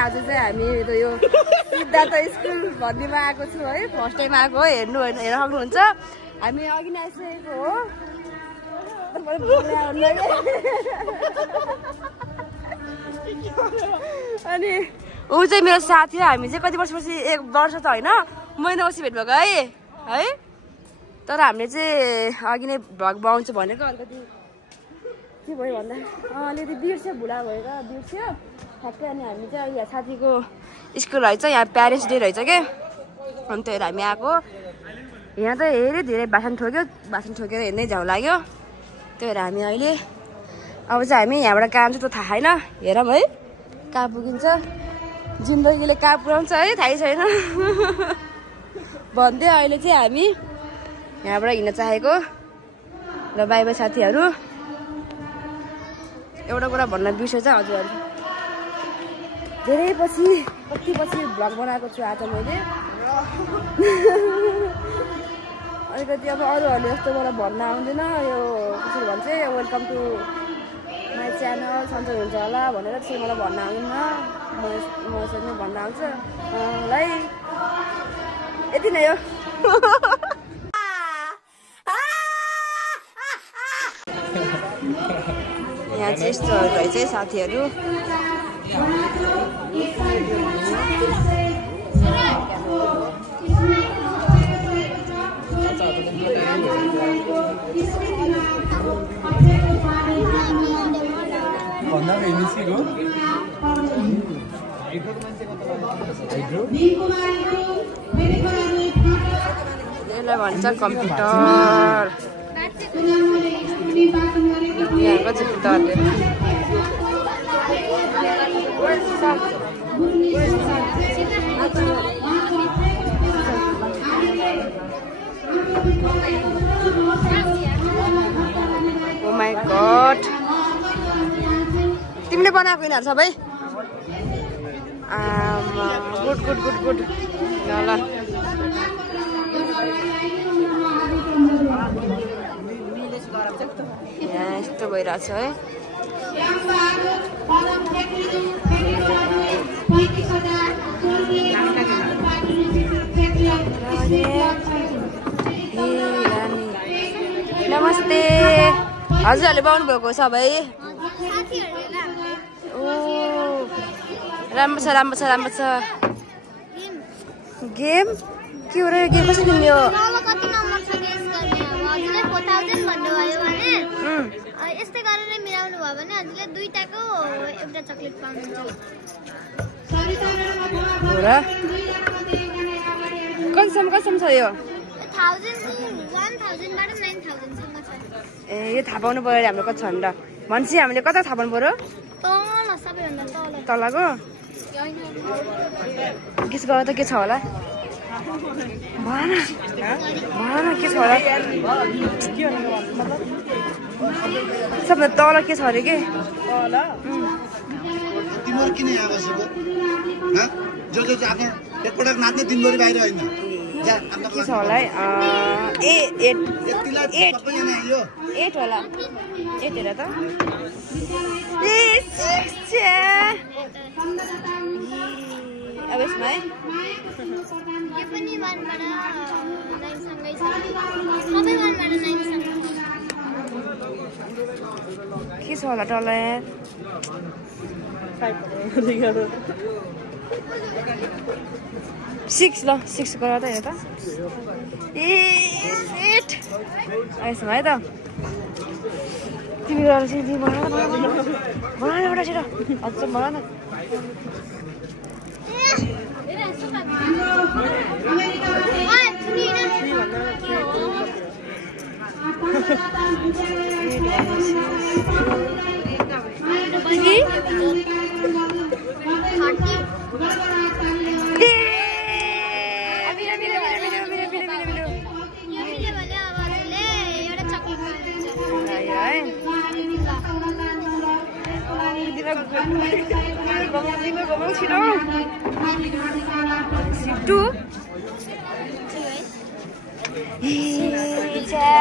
आज चाहिँ हामी यो सिद्धार्थ स्कुल भन्नेमा आएको छु है। फर्स्ट टाइम आएको हो, हेर्नु सक्नुहुन्छ। हामी अघि नै आइसकेको हो। अनि ऊ चाहिँ मेरो साथी हो। हामी चाहिँ कति वर्षपछि 1 वर्ष त होइन, महिनापछि भेट भएको है। तर हामीले चाहिँ अघि नै भ्लग बनाउँछु भनेको, अलिकति के भयो भन्दा अलिकति बिर्स्यो, भुला भयो क्या, बिर्स्यो ठ्याक्कै। अनि हामी चाहिँ यहाँ साथीको स्कुल रहेछ, यहाँ प्यारेन्ट्स डे रहेछ क्या। अनि त्यही हामी आएको। यहाँ त हेऱ्यो धेरै भाषण ठोक्यो हेर्नै झ्याउ लाग्यो। त्यही भएर हामी अहिले अब चाहिँ हामी यहाँबाट कहाँ जान्छ त थाहा छैन। हेरौँ है कहाँ पुगिन्छ, जिन्दगीले कहाँ पुऱ्याउँछ है, थाहै छैन भन्दै अहिले चाहिँ हामी यहाँबाट हिँड्न चाहेको। ल बाई बाई साथीहरू। एउटा कुरा भन्न बिर्सेछ हजुरहरू, धेरै पछि कति पछि भ्लग बनाएको छु आज मैले। अलिकति अब अरूहरूले जस्तो मलाई भन्न आउँदैन, यो कसरी भन्छ वेलकम टु माई च्यानल सन्चै हुन्छ होला भनेर त्यसरी मलाई भन्न आउँदैन। म यसरी नै भन्न आउँछ है। यति नै हो। यहाँ चाहिँ यस्तोहरू रहेछ है साथीहरू। यसलाई भन्छ कम्प्युटर। यहाँको चाहिँ भित्रले ओ माई गॉड, तिमीले बनाएको यिनीहरू सबै? Good good good good. ल यहाँ यस्तो भइरहेछ है। नमस्ते हजुरहरूले पाउनु भएको सबै? ओ राम्रो छ राम्रो छ राम्रो छ। गेम के हो र यो गेम? कसरी खेल्ने हो? यस्तै गरेर मिलाउनु भयो भने हजुरले दुईटाको एउटा चकलेट पाउनुहुन्छ। हो र? कतिसम्म छ यो? 1000 बाट 9000 सम्म छ। ए यो थाहा पाउनु पर्यो हाम्रो कति छ नि त। भनेपछि हामीले कता थाहा पाउनु पर्यो? तल सबैभन्दा तल। तलको गेस गर त के छ होला? भन न के छ होला? सबभन्दा तल के छ अरे? के तल तिम्रो किन यहाँ बसेको? जो जो आफ्नो एकपटक नाच्ने दिनभरि बाहिर होइन। के छ होला है? 8 होला। 8 हेर त। अब यसमा है यो पनि 1 बाट 9 सँगै छ। सबै 1 बाट 9 सँगै। के छ होला तल? 6 ल 6 गर त हेर त। ए 8 यसमा है त। तिमी गर चाहिँ तिमी भन एउटा छिटो अझ भन न।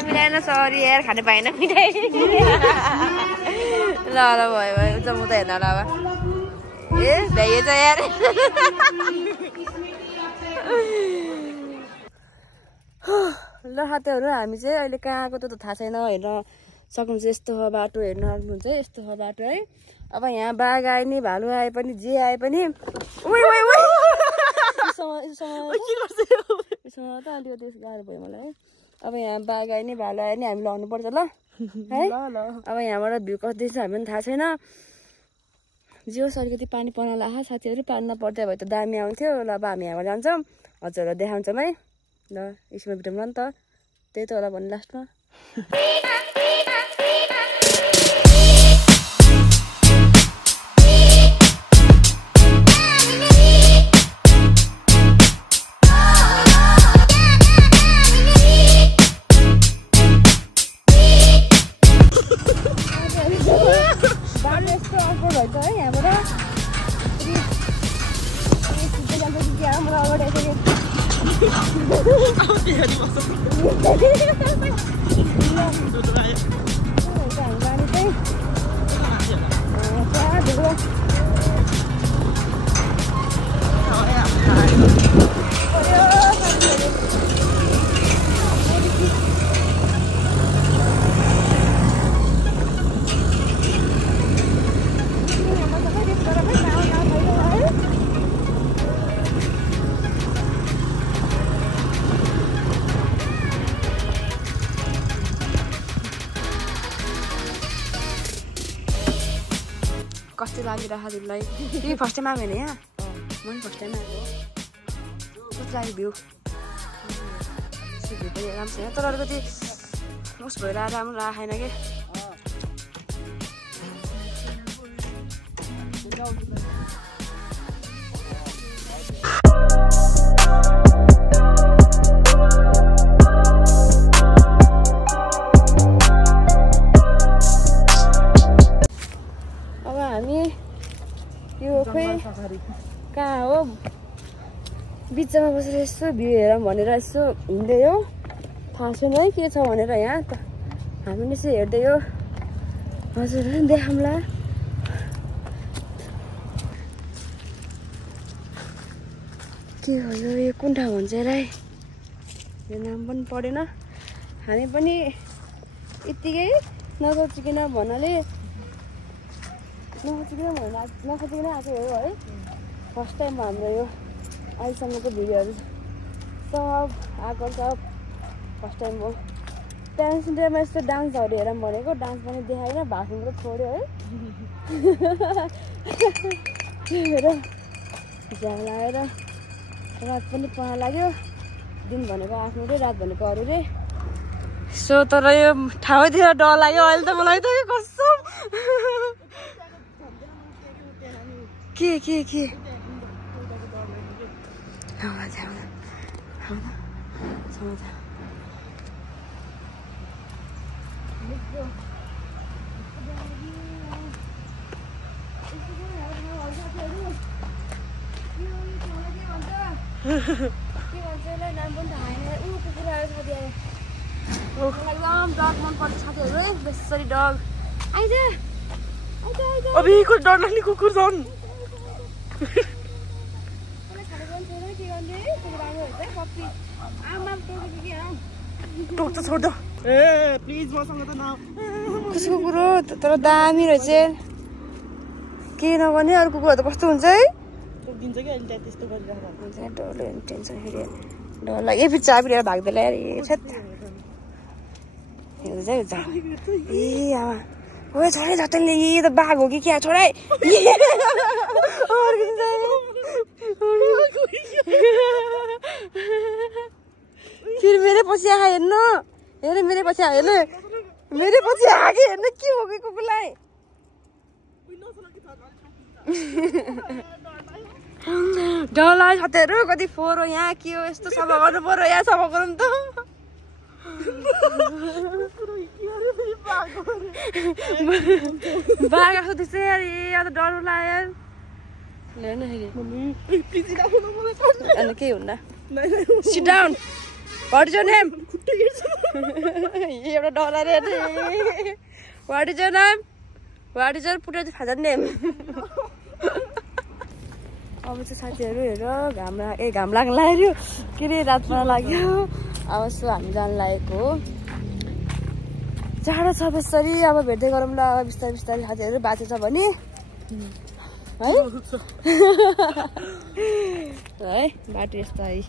मिलाएन सरी यार, खानु पाएन मिठाई। ल ल भयो भयो म त हेर्न होला अब। ए भ्याइएछ यार ल साथीहरू हामी चाहिँ अहिले कहाँ आएको त थाहा छैन हेर्न सक्नुहुन्छ यस्तो हो बाटो हेर्न सक्नुहुन्छ यस्तो हो बाटो है अब यहाँ बाघ आए नि भालु आए पनि जे आए पनि त अलिकति गाह्रो भयो मलाई है अब यहाँ बाघ आए नि भालु आए नि हामी लाउनुपर्छ ल है अब यहाँबाट भ्यू कति छ हामी पनि थाहा छैन जे होस् अलिकति पानी पर्न लाग्यो साथीहरू पानी नपर्दै भयो त दामी आउँथ्यो ल अब हामी यहाँबाट जान्छौँ हजुरहरूलाई देखाउँछौँ है ल यसमा भिडियोमा नि त त्यही त होला भन्नु लास्टमा कस्तो लागिरहेको तिमीलाई तिमी फर्स्ट टाइम आयो भने यहाँ म पनि फर्स्ट टाइम आएको कस्तो लाग्यो भ्यू भ्यू पनि राम्रो छैन तर अलिकति उस भएर राम्रो राखेन कि कहाँ हो बिचमा बसेर यसो भ्यू हेरौँ भनेर यसो हिँड्दै हो थाहा छैन है के छ भनेर यहाँ त हामी यसो हेर्दै हो हजुर देखाउँला के हो यो कुन ठाउँ भन्छ र यो नाम पनि पढेन हामी पनि यत्तिकै नसोचिकन भन्नाले नसोचिकन आएको हो है फर्स्ट टाइम हाम्रो यो अहिलेसम्मको भिडियोहरू सब आएको सब फर्स्ट टाइम हो प्यारेन्ट्स डेमा यस्तो डान्सहरू हेरौँ भनेको डान्स पनि देखाएन भाषण पनि छोड्यो है त्यही भएर झ्याउ लगाएर रात पनि पढ्न लाग्यो दिन भनेको आफ्नो रे रात भनेको अरू रे सो तर यो ठाउँतिर डर लाग्यो अहिले त मलाई त कसम के नाम पनि थाहा छैन कुकुर आयो साथी आयो एकदम डग मनपर्छ साथीहरू है बेसरी डग आइज अभी कुछ डर लाग्ने कुकुर छन् टोक त छोड दो ए प्लिज मसँग त न कसको कुरो तर दामी रहेछ के नगर्ने अरू कुकुरहरू त कस्तो हुन्छ है टोकिन्छ कि अहिले त्यस्तो गरिरहेको डर टेन्सन फेरि डर लाग्यो फेरि चाबी लिएर भाग्दै ल्याएर ए आमा ओ छोडे झट्टैले यो त बाघ हो कि क्या छोडे फेरि मेरै पछि आए हेर्नु हेरे मेरै पछि आयो हेर्नु मेरै पछि आगे हेर्नु के हो कि कुकुरलाई डर लाग्यो साथीहरू कति फोहोर हो यहाँ के हो यस्तो सफा गर्नु पर्यो यहाँ सफा गरौँ त बाघ आएको त्यस्तै यार यहाँ त डर लाग्यो हेर्नु फेरि केही हुन्न sit down What is your name? एउटा डलर हेर्नु What is your name? What is your father's name? अब चाहिँ साथीहरू हेर घाम लाग्न लाग्यो के अरे रात पर्न लाग्यो अब सो हामी जान लागेको हो जाडो छ बेसरी अब भेट्दै गरौँ ल बिस्तारै बिस्तारै साथीहरू बाँचेको छ भने है बाटो यस्तो है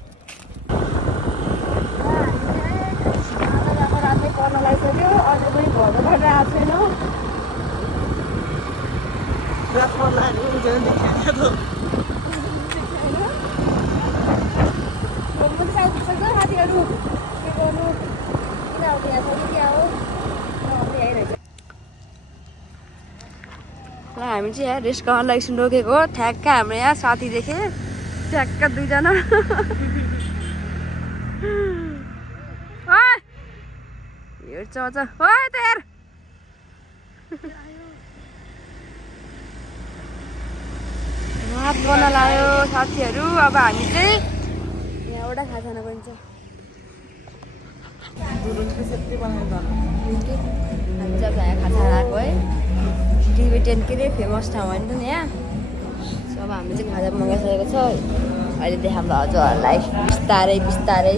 रातै पर्न लागिसक्यो अझै पनि घरबाट आएको छैनौँ रात पर्ला देखिहाल्यो साथीहरू के गर्नु किन अब यहाँ छ कि क्या हो ल हामी चाहिँ यहाँ रेस्ट गर्न एकछिन रोकेको हो ठ्याक्क हाम्रो यहाँ साथी देखेँ ठ्याक्क दुईजना हेर्छ त हेर हात गर्न लाग्यो साथीहरू अब हामी चाहिँ यहाँबाट खाजाना बन्छ हामी जब यहाँ खाजा आएको है टिबेटियन के अरे फेमस ठाउँ होइन नि यहाँ अब हामी चाहिँ खाजा मगाइसकेको छ अहिले देखाउँ ल हजुरहरूलाई बिस्तारै बिस्तारै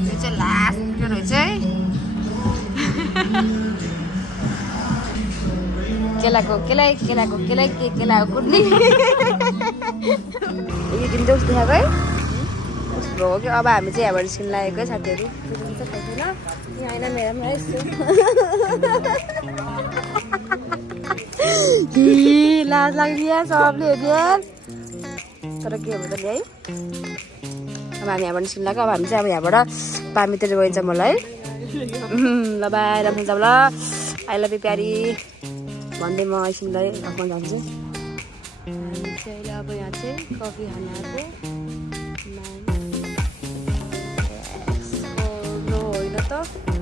यो चाहिँ लास्ट भिडियो रहेछ है केलाको कुट्ने यो दिन जस्तो देखाएको है कस्तो हो कि अब हामी चाहिँ यहाँबाट निस्किन लागेको है साथीहरू बुझ्नुहुन्छ थाहा छैन यहाँ होइन मेरोमा यस्तो लाज लाग्यो सबले हेऱ्यो तर के हुन्छ नि है अब हामी यहाँबाट निस्किन लाग्यो अब हामी चाहिँ अब यहाँबाट पामीतिर गइन्छ मलाई है ल बाई राख्नु जाऊ ल आई लभ यु प्यारी भन्दै म एकछिनलाई राख्न जान्छु अहिले अब यहाँ चाहिँ कफी खान आएको होइन त